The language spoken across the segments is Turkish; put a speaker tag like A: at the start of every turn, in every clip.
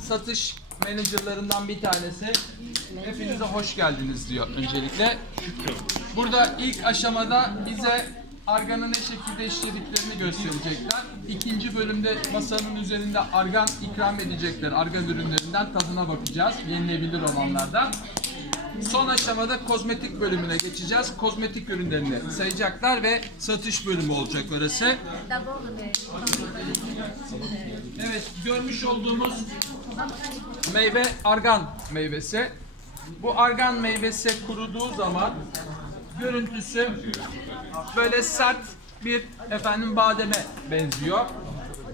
A: satış menajerlerinden bir tanesi. Hepinize hoş geldiniz diyor öncelikle. Burada ilk aşamada bize arganı ne şekilde işlediklerini gösterecekler. İkinci bölümde masanın üzerinde argan ikram edecekler. Argan ürünlerinden tadına bakacağız. Yenilebilir olanlardan. Son aşamada kozmetik bölümüne geçeceğiz. Kozmetik ürünlerini sayacaklar ve satış bölümü olacak orası. Evet, görmüş olduğumuz meyve argan meyvesi. Bu argan meyvesi kuruduğu zaman görüntüsü böyle sert bir efendim bademe benziyor.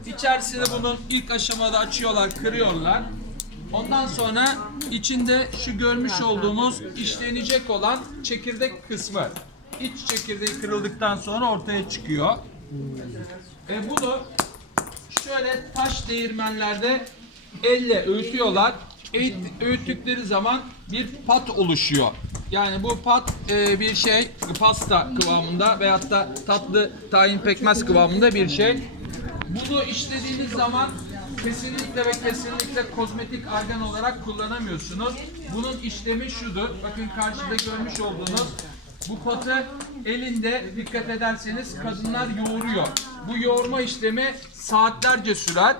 A: İçerisini bunun ilk aşamada açıyorlar, kırıyorlar. Ondan sonra içinde şu görmüş olduğumuz işlenecek olan çekirdek kısmı. İç çekirdeği kırıldıktan sonra ortaya çıkıyor. E bunu şöyle taş değirmenlerde elle öğütüyorlar. Öğüttükleri zaman bir pat oluşuyor. Yani bu pat e, bir şey pasta kıvamında veyahut da tatlı tahin pekmez kıvamında bir şey. Bunu işlediğiniz zaman kesinlikle ve kesinlikle kozmetik argan olarak kullanamıyorsunuz. Bunun işlemi şudur. Bakın karşıda görmüş olduğunuz bu patı elinde dikkat ederseniz kadınlar yoğuruyor. Bu yoğurma işlemi saatlerce sürer.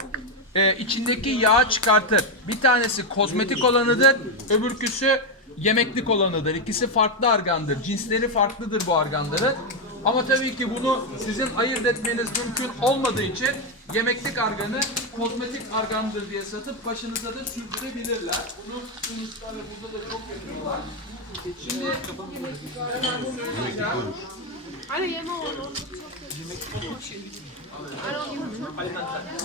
A: Ee, içindeki yağı çıkartır. Bir tanesi kozmetik olanıdır, öbürküsü yemeklik olanıdır. İkisi farklı argandır. Cinsleri farklıdır bu arganların. Ama tabii ki bunu sizin ayırt etmeniz mümkün olmadığı için yemeklik arganı kozmetik argandır diye satıp başınıza da sürdürebilirler. Bunu Tunuslarla burada da çok yapıyorlar. Şimdi hemen söyleyeceğim.
B: Anne yeme onu.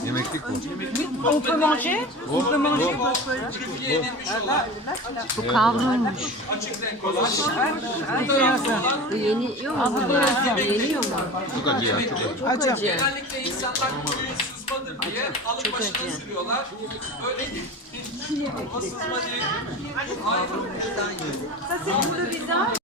C: Yemeklik bu.
D: On peut manger On peut manger
B: Bu kavrulmuş.
A: açık renk olan bu
B: Bu yeniyor mu? Bu yeniyor mu?
C: Çok acı ya. Çok acı.
D: Acı.
A: genellikle insanlar kuyu sızmadır diye alıp başına sürüyorlar. Öyle değil. Ama sızma değil. Hayır.